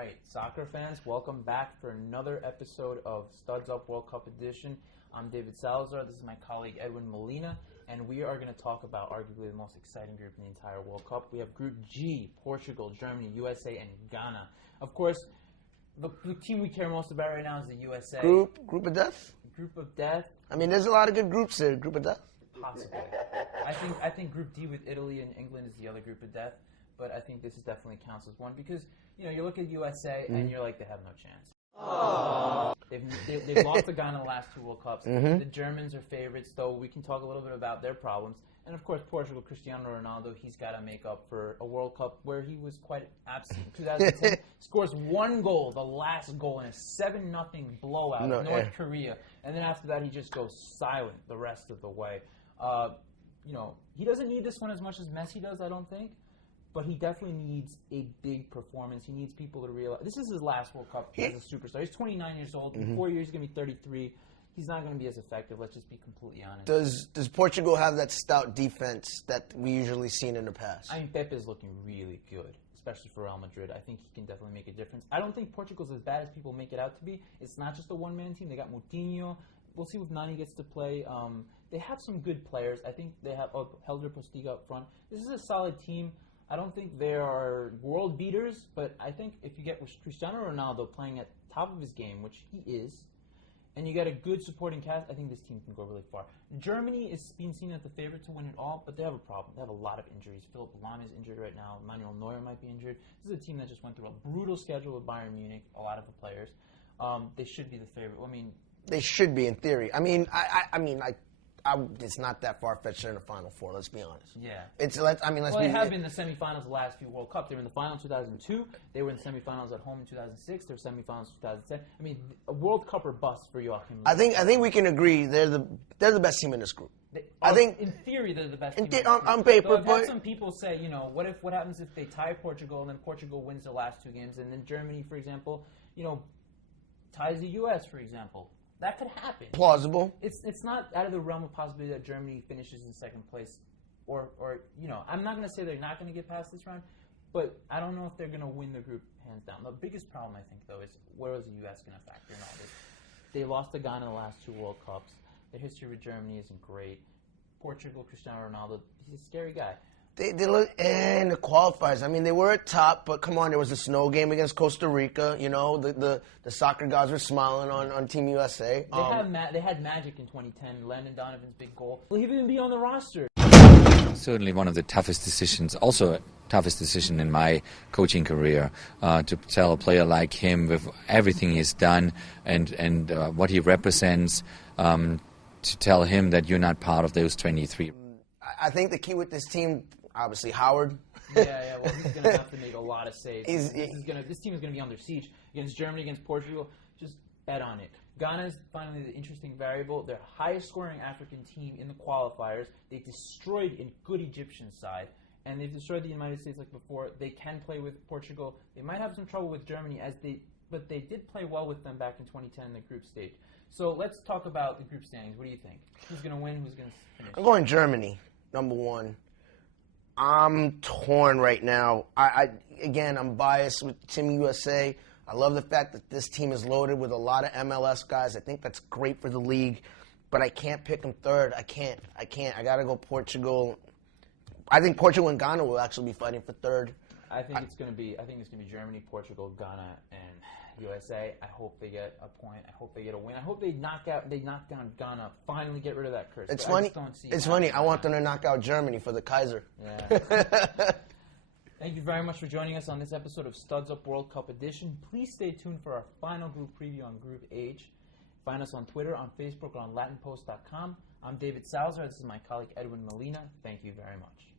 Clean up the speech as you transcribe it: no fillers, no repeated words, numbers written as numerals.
right, soccer fans, welcome back for another episode of Studs Up World Cup Edition. I'm David Salazar. This is my colleague Edwin Molina, and we are going to talk about arguably the most exciting group in the entire World Cup. We have Group G: Portugal, Germany, USA, and Ghana. Of course, the team we care most about right now is the USA. Group of death? Group of death. I mean, there's a lot of good groups there. Group of death? Possibly. I think Group D with Italy and England is the other group of death, but I think this is definitely counts as one because, you know, you look at USA and you're like, they have no chance. Aww. They've lost to Ghana the last two World Cups. The Germans are favorites, though we can talk a little bit about their problems. And, of course, Portugal, Cristiano Ronaldo, he's got to make up for a World Cup where he was quite absent. 2010, scores one goal, the last goal, in a 7-0 blowout in North Korea. And then after that, he just goes silent the rest of the way. You know, he doesn't need this one as much as Messi does, I don't think. But he definitely needs a big performance. He needs people to realize this is his last World Cup as a superstar. He's 29 years old. In 4 years, he's going to be 33. He's not going to be as effective. Let's just be completely honest. Does Portugal have that stout defense that we usually seen in the past? I mean, Pepe is looking really good, especially for Real Madrid. I think he can definitely make a difference. I don't think Portugal's as bad as people make it out to be. It's not just a one-man team. They got Moutinho. We'll see if Nani gets to play. They have some good players. I think they have Helder Postiga up front. This is a solid team. I don't think they are world beaters, but I think if you get Cristiano Ronaldo playing at the top of his game, which he is, and you get a good supporting cast, I think this team can go really far. Germany is being seen as the favorite to win it all, but they have a problem. They have a lot of injuries. Philipp Lahm is injured right now. Manuel Neuer might be injured. This is a team that just went through a brutal schedule with Bayern Munich, a lot of the players. They should be the favorite. I mean, they should be in theory. I mean, it's not that far-fetched in the Final Four, let's be honest. Yeah. Let's they be have been in the semifinals the last few World Cups. They were in the final in 2002. They were in the semifinals at home in 2006. They were semifinals in 2010. I mean, a World Cup or bust for Joachim Löw. I think we can agree they're the best team in this group. I think in theory they're the best team on paper. So I've had some people say, you know, what happens if they tie Portugal and then Portugal wins the last two games and then Germany, for example, you know, ties the U.S., for example. That could happen. Plausible. It's not out of the realm of possibility that Germany finishes in second place, or you know, I'm not going to say they're not going to get past this round, but I don't know if they're going to win the group hands down. The biggest problem I think though is where is the U.S. going to factor in all this? They lost to Ghana in the last two World Cups. Their history with Germany isn't great. Portugal, Cristiano Ronaldo, he's a scary guy. They look in the qualifiers. I mean, they were at top, but come on, there was a snow game against Costa Rica. You know, the soccer guys were smiling on Team USA. They had magic in 2010. Landon Donovan's big goal. Will he even be on the roster? Certainly one of the toughest decisions, also a toughest decision in my coaching career, to tell a player like him with everything he's done and what he represents, to tell him that you're not part of those 23. I think the key with this team, obviously, Howard. Yeah. Well, he's going to have to make a lot of saves. This team is going to be under siege against Germany, against Portugal. Just bet on it. Ghana is finally the interesting variable. They're highest-scoring African team in the qualifiers. They destroyed a good Egyptian side, and they've destroyed the United States like before. They can play with Portugal. They might have some trouble with Germany, but they did play well with them back in 2010 in the group stage. So let's talk about the group standings. What do you think? Who's going to win? Who's going to finish? I'm going Germany. Number one. I'm torn right now. I'm biased with Team USA. I love the fact that this team is loaded with a lot of MLS guys. I think that's great for the league, but I can't pick them third. I can't. I got to go Portugal. I think Portugal and Ghana will actually be fighting for third. I think it's going to be Germany, Portugal, Ghana, and USA. I hope they get a point. I hope they get a win. I hope they knock down Ghana. Finally, get rid of that curse. It's funny. It's funny. I want them to knock out Germany for the Kaiser. Yeah. Thank you very much for joining us on this episode of Studs Up World Cup Edition. Please stay tuned for our final group preview on Group H. Find us on Twitter, on Facebook, or on LatinPost.com. I'm David Salazar. This is my colleague Edwin Molina. Thank you very much.